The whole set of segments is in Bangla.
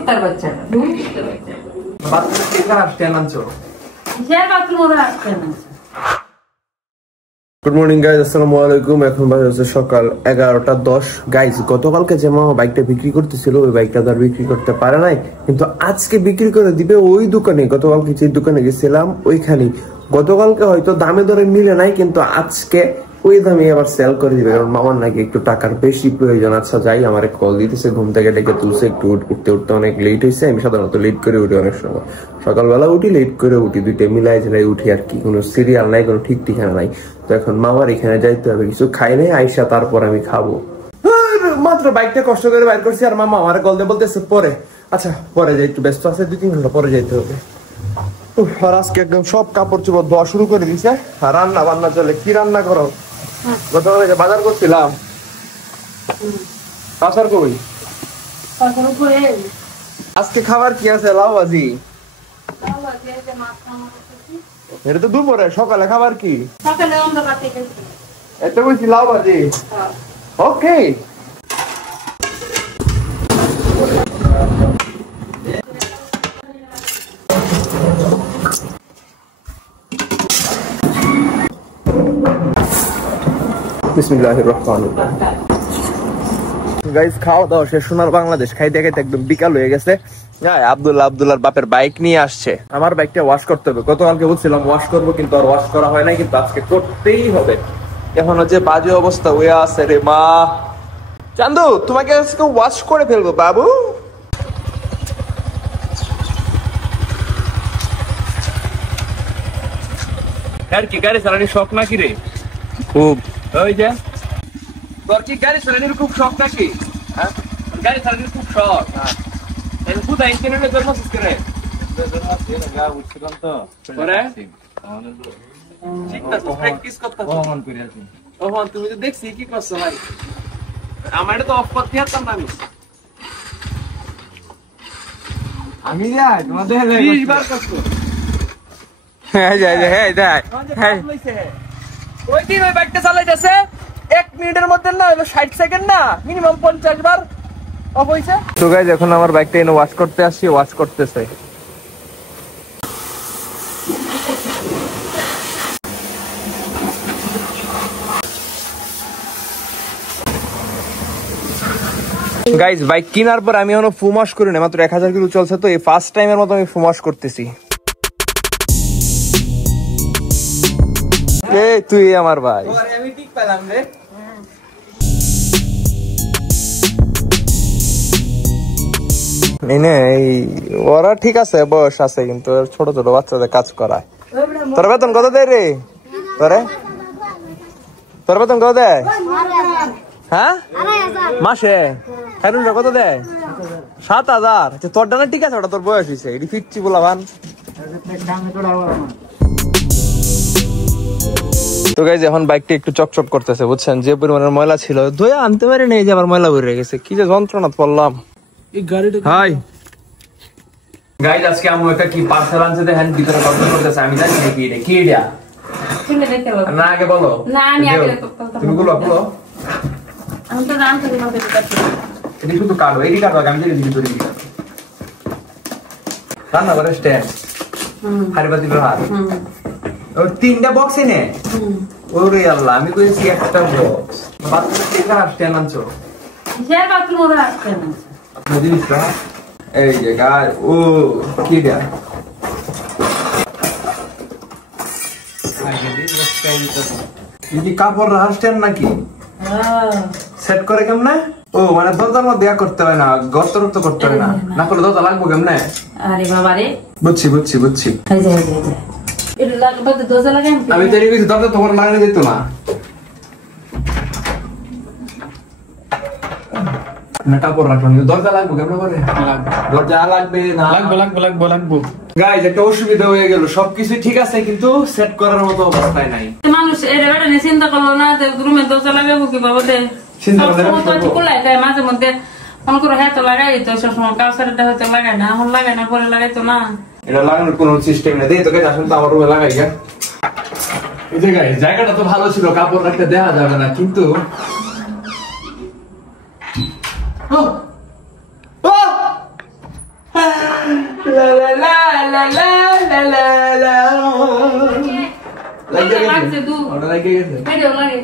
কুত্তার বাচ্চাটা বাথরুমে কে আসতে আনছো বাথরুমে আসতে আনছো। গুড মর্নিং গাইজ, আসসালামু আলাইকুম। এখন বাজে হচ্ছে সকাল 11:10। গাইজ, গতকালকে যে মামা বাইকটা বিক্রি করতেছিল ওই বাইকটা তো আর বিক্রি করতে পারে নাই, কিন্তু আজকে বিক্রি করে দিবে ওই দোকানে। গতকালকে যে দোকানে গেছিলাম ওইখানে গতকালকে হয়তো দামে দরে মিলে নাই, কিন্তু আজকে ওই দামে আবার সেল করে দিবে, কারণ মামার নাকি একটু টাকার বেশি প্রয়োজন। আচ্ছা যাই, আমার কল দিতেছে, ঘুম থেকে ডেকে তুলছে, একটু উঠতে উঠতে অনেক লেট হয়েছে। আমি সাধারণত লেট করে উঠি, অনেক সময় সকালবেলা উঠি, লেট করে উঠি, দুইটা মিলাই ঝেলাই উঠি আর কি, কোনো সিরিয়াল নাই, কোনো ঠিক ঠিকানা নাই। তো এখন মামার এখানে যাইতে হবে, কিছু খাই নাই, আইসা তারপর আমি খাবো। মাত্র বাইকটা কষ্ট করে বাইর করছি আর মামা আমার কল দিয়ে বলতেছে পরে। আচ্ছা পরে যাই, একটু ব্যস্ত আছে, 2-3 ঘন্টা পরে যাইতে হবে। আর আজকে একদম সব কাপড় চোপড় ধোয়া শুরু করে দিছে। আর রান্না বান্না চলে। কি রান্না করো? গতকাল বাজার করছিলাম, বাজার কই? আজকে খাবার কি আছে? লাউ ভাজি। এটা তো দুপুরে, সকালে খাবার কি? এটা বলছি লাউ ভাজি। ওকে। বিসমিল্লাহির রহমানির রহিম। গাইস, খাওয়া দাওয়া শেষ, সোনার বাংলাদেশ খাইতে খাইতে একদম বিকাল হয়ে গেছে। আব্দুল্লাহর বাপের বাইক নিয়ে আসছে, আমার বাইকটা ওয়াশ করতে হবে। গতকালকে বলছিলাম ওয়াশ করবো, কিন্তু আর ওয়াশ করা হয় নাই, কিন্তু আজকে করতেই হবে। এখন যে বাজে অবস্থা হয়ে আছে রে মা। চান্দু, তোমাকে আজকে ওয়াশ করে ফেলবো বাবু। আর কি গাড়ি চালানোর শখ নাকি রে? খুব। ওই যে তোর কি গাড়ি চালানোর খুব শখ নাকি? হ্যাঁ, গাড়ি চালানোর খুব শখ। হ্যাঁ, কোথায় ইন্টারনেটে জন্ম করে তুমি তো দেখছি কি করছো ভাই, আমার তো অফ করতে পারতাম না। আমি যাই তোমাদের 20 বার করছো। হ্যাঁ ওই দিন ওই বাইকটা চালাইতেছে 1 মিনিটের মধ্যে না, 60 সেকেন্ড না, মিনিমাম 50 বার অফ হইছে। তো গাইস, এখন আমার বাইকটা এনে ওয়াশ করতে আসছি, ওয়াশ করতেছে। গাইস, বাইক কেনার পর আমি এখনো ফুল ওয়াশ করি না, মাত্র 1000 কিলো চলছে, তো এই ফার্স্ট টাইমের মতো আমি ফুল ওয়াশ করতেছি। এই তুই আমার ভাই, আমি ঠিক পেলাম রে। এই ওরা ঠিক আছে, বয়স আছে, কিন্তু ছোট ছোট বাচ্চাদের কাজ করায়। তোর বেতন কত দেয় রে? তোর বেতন কত দেয়? হ্যাঁ, মাসে কত দেয়? 7000। তোর ডানা ঠিক আছে, ওটা তোর বয়স হয়েছে, এটি ফিরছি বলাবান। তো গাইজ, এখন বাইকটা একটু চকচক করতেছে, বুঝছেন? যে পরিমাণের ময়লা ছিল ধুয়ে আনতে পারি না, এই যে আবার ময়লা ভরে গেছে, কি যে যন্ত্রণা পড়লাম। হাই গাইজ, আজকে আমি একটা কি পার্সেল আনছে, দেখেন ভিতরে গল্প করতেছে, আমি জানি না কি এটা, কি এটা না, আগে বলো। না আমি আগে তুমি বলো। আমি তো জানতে না, এটা শুধু কাটো, এই কাটো, আমি জানি ভিতরে কি কাটো। রান্না করে স্ট্যান্ড, হাড়িবাতি লোহার, ওর 3টা বক্স এনে। ওরে আল্লাহ, আমি কইছি একটা বক্স। বাথরুমে কে স্ট্যান্ড আনছো? বাথরুমে স্ট্যান্ড আনছো আপনি জিনিসটা। এই যে গায়, ও কি দা কাপড় রাখার স্ট্যান্ড নাকি? সেট করে কেমনে? ও মানে দরজার মধ্যে করতে হয় না, গর্ত করতে হয় না, না করলে দরজা লাগবো কেমনে? আরে বাবা রে, বুঝছি। আমি তো এর দরজা তোমার লাগানো যেত না। কাপড় রাখলাম, দরজা লাগবো কেমন করে? দরজা লাগবে না? লাগবো। গাইজ, একটা অসুবিধা হয়ে গেল, সবকিছু ঠিক আছে কিন্তু সেট করার মতো অবস্থায় নাই। মানুষ চিন্তা করলো না রুমের দরজা লাগাবো কি বাবা, মাঝে মধ্যে মনে করো হ্যাঁ তো লাগাই তো, সবসময় কাউসারটা হয়তো লাগাই না, এখন লাগাই না, পরে লাগাই তো না। এটা লাগানোর কোন সিস্টেম নেই, তো আসলে তো আমার রুমে লাগাই গা। এই জায়গাটা তো ভালো ছিল, কাপড় রাখতে দেখা যাবে না, কিন্তু লা লা লা লা লা লা লা লা লাগছে দু ওটা লাগে গেছে লাগে লাগে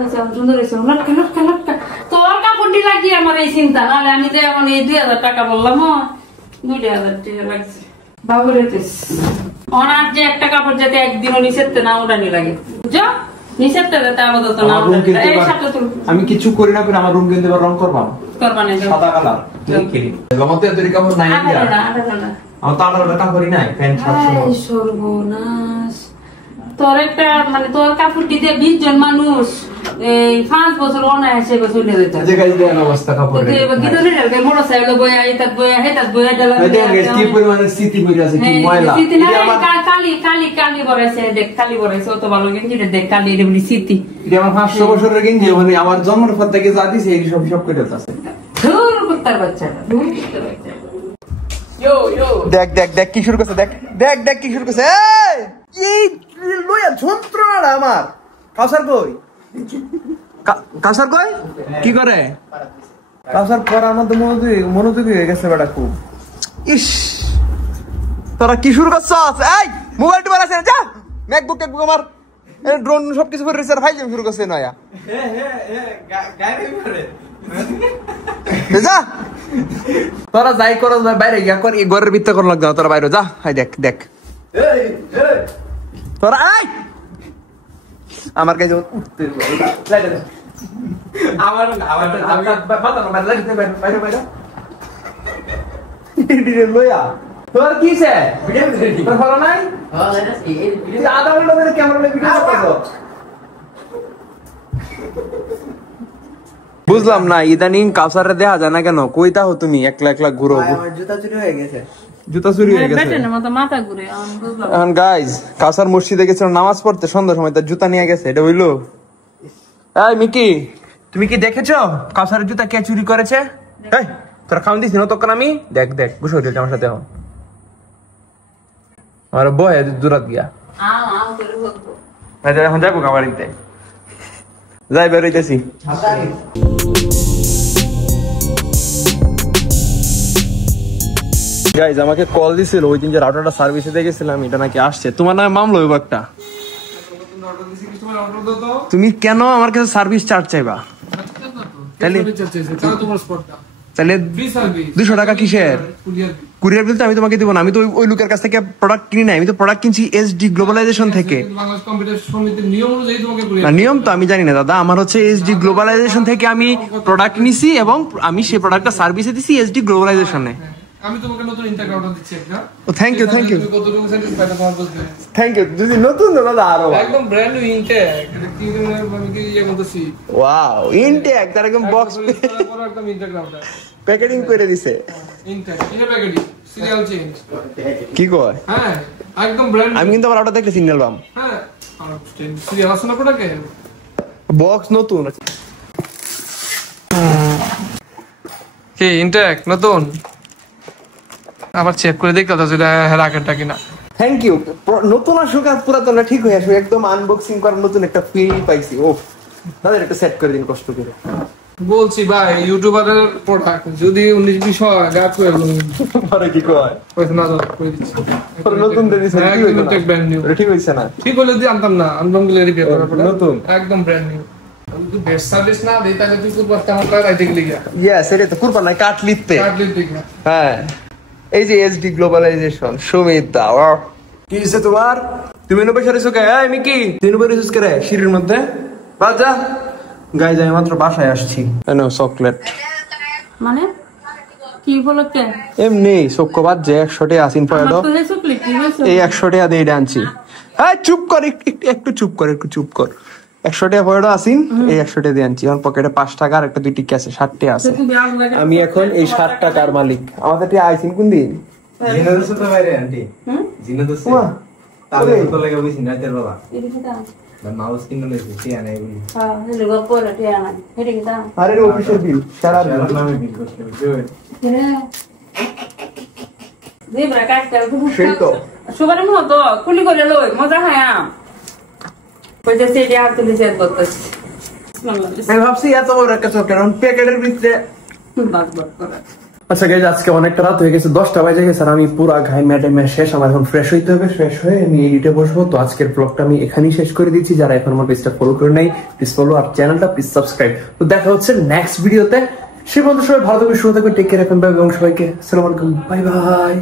আচ্ছা সুন্দর হইছে লটকা লটকা লটকা তোর কাপড়টি লাগিয়ে আমার এই চিন্তা নালে আমি যে এখন এই 2000 টাকা বললাম 2000 টাকা লাগছে বাবু রেতেস অনার যে একটা কাপড় যাতে একদিনও নিচেতে না ওড়ানি লাগে যা নিচেতে যাতে আপাতত না এই সাথে তো আমি কিছু করি না করে আমার রুম কিনতে রং করবা করবানে সাদা কালার কি গমতে তৈরি কাপড় নাই আটা আমার তো 18 টাকা করি নাই প্যান্ট শার্ট এই সর্বনাশ তোর একটা মানে তোর কাপড় দিতে 20 জন মানুষ এই 5 বছর অনায়াসে চলে যেত যে গাইজ দেন অবস্থা কাপড় তো এবার গিদরে রেলকে মোড় সাইলো বয়া এটাত বয়া হেটাত বয়া ডালা কি পরিমাণে স্মৃতি পড়ে আছে কি ময়লা স্মৃতি না কালি কালি কালি বরাইছে দেখ কালি বরাইছে অত ভালো গেঞ্জি দেখ কালি এটা বলি স্মৃতি এটা আমার 500 বছরের গেঞ্জি মানে আমার জন্মের পর থেকে যা দিছে এই সব সব করে আছে ধুর কুত্তার বাচ্চাটা ধুর কুত্তার বাচ্চা ইয়ো ইয়ো দেখ দেখ দেখ কি শুরু করছে দেখ দেখ দেখ কি শুরু করছে এই লয়া যন্ত্রণা আমার কাউসার কই কাউসার কই কি করে কাউসার পড়ার মধ্যে মনোযোগী হয়ে গেছে বেটা খুব ইস তোরা কি শুরু করছস এই মোবাইল টিপা আছে যা ম্যাকবুক টেকবুক আমার ড্রোন সবকিছু করে রিসার্চ ফাইল শুরু করছে নয়া গাড়ি করে যা তোরা যাই করস ভাই বাইরে গিয়া কর এই ঘরের ভিতরে কর লাগ দাও তোরা বাইরে যা হাই দেখ দেখ তোরা আই আমার কাছে উঠতে আমার বাইরে বাইরে লইয়া তোর কিসে তোর ভালো নাই আধা ঘন্টা ধরে ক্যামেরা নিয়ে ভিডিও করছ বুঝলাম না ইদানিং কাউসারে দেখা যায় না কেন কইতা হো তুমি একলা একলা ঘুরো আমার জুতা চুরি হয়ে গেছে জুতা চুরি হয়ে গেছে বেটে না মাথা ঘুরে বুঝলাম এখন গাইস কাউসার মসজিদে গেছিল নামাজ পড়তে সন্ধ্যার সময় তার জুতা নিয়ে গেছে এটা হইলো এই মিকি তুমি কি দেখেছো কাউসারের জুতা কে চুরি করেছে এই তোরা খাওয়ান দিছিস না তখন আমি দেখ দেখ বসে হইতে আমার সাথে এখন আমার বয় দূরাত গিয়া আও করে বলবো আচ্ছা এখন যাবো বাড়িতে যাই বেরোইতেছি গাইজ আমাকে কল দিছিল ওই দিন যে রাউটারটা সার্ভিসে দিয়ে গেছিলাম এটা নাকি আসছে তোমার নামে মামলা হইব একটা তুমি কেন আমার কাছে সার্ভিস চার্জ চাইবা তাহলে 200 টাকা কিসের কুরিয়ার বিল তো আমি তোমাকে দিব না আমি তো ওই লোকের কাছ থেকে প্রোডাক্ট কিনি না আমি তো প্রোডাক্ট কিনছি এসডি গ্লোবালাইজেশন থেকে নিয়ম তো আমি জানি না দাদা আমার হচ্ছে এসডি গ্লোবালাইজেশন থেকে আমি প্রোডাক্ট নিছি এবং আমি সেই প্রোডাক্টটা সার্ভিসে দিছি এসডি গ্লোবালাইজেশনে আমি তোমাকে নতুন ইনটেক রাউটার দিচ্ছি একটা ও থ্যাংক ইউ কতটুকু স্যাটিসফাইড তোমার বুঝবে থ্যাংক ইউ যদি নতুন দাদা আরো একদম ব্র্যান্ড নিউ ইনটেক এটা কি আমি কি ইয়া করতেছি ওয়াও ইনটেক তার একদম বক্স পুরো একদম ইনটেক রাউটার প্যাকেজিং করে দিছে intake in packaging serial change কি কয় হ্যাঁ একদম ব্র্যান্ড আমি কিন্তু আমার অর্ডার দেখতে সিগন্যাল পাম হ্যাঁ সিরিয়াল আছে না প্রোডাক্টে বক্স নতুন কি ইনটেক নতুন আবার চেক করে দেখতে হবে যদি রাকেটটা কিনা থ্যাংক ইউ নতুন আসুক আর পুরাতনটা ঠিক হয়ে আসুক একদম আনবক্সিং করার নতুন একটা ফিল পাইছি ও তাদের একটা সেট করে দিন কষ্ট করে বলছি ভাই ইউটিউবারের প্রোডাক্ট যদি 19-20 হয় গাছ করে পরে কি কয় পয়সা না দাও করে দিচ্ছি নতুন দিছে কি হইলো ইনটেক ব্র্যান্ড নিউ ঠিক হইছে না ঠিক হলে দিয়ে আনতাম না আনবাম গুলো রিপেয়ার করার পর নতুন একদম ব্র্যান্ড নিউ তুই বেস্ট সার্ভিস না দেই তাহলে তুই পুরো কাস্টমার লাগাইতে গেলি গিয়া ইয়েস এটা তো কুরবান না কাট লিখতে হ্যাঁ এই যে এসডি গ্লোবালাইজেশন সুমিত দাও কি হইছে তোমার তুমি নো বসে রইছো কে এই মিকি তুই নো বসে রইছিস কে শরীরের মধ্যে বাজা গাইজ আমি মাত্র বাসায় আসছি এনো চকলেট মানে কি বলতে এমনি চকোবাদ যে 100 টাকা আসিন পয়ডো এই 100 টাকা দিয়ে আনছি হ্যাঁ চুপ কর একটু চুপ কর 100 টাকা পয়ডো আসিন এই 100 টাকা দিয়ে আনছি আমার পকেটে 5 টাকা আর একটা 2 টিকা আছে 60 টাকা আছে আমি এখন এই 60 টাকার মালিক আমাদের টিয়া আইছিন কোন দিন জিনাদস তো বাইরে আন্টি জিনাদস তাহলে তো লাগে বুঝিন না তের বাবা মাউস কিনে লইছি সে আনাই বলি হ্যাঁ হেলে গোপরে টিয়া না হেডে কি দাম আরে অফিসের বিল সারা নামে বিল করতে হবে কিরে জিবরা কাটতে সেই তো সুবারে মতো কুলি করে লই মজা হয় কইতে সে দিয়া তুলি সেট করতেছি আমি ভাবছি এত বড় একটা চকলেট প্যাকেটের ভিতরে বাগ বাগ করে আচ্ছা গাইজ, আজকে অনেকটা রাত হয়ে গেছে, 10টা বাজে গেছে, আর আমি পুরো ঘাই ম্যাটে শেষ। আমার এখন ফ্রেশ হইতে হবে, ফ্রেশ হয়ে আমি এডিটে বসবো। তো আজকের ব্লগটা আমি এখানেই শেষ করে দিচ্ছি। যারা এখন আমার পেজটা ফলো করে নাই, প্লিজ ফলো, আর চ্যানেলটা প্লিজ সাবস্ক্রাইব। তো দেখা হচ্ছে নেক্সট ভিডিওতে। সে পর্যন্ত সবাই ভালো থাকবে, সুস্থ থাকবে, টেক কেয়ার রাখবেন, এবং সবাইকে আসসালামু আলাইকুম, বাই বাই।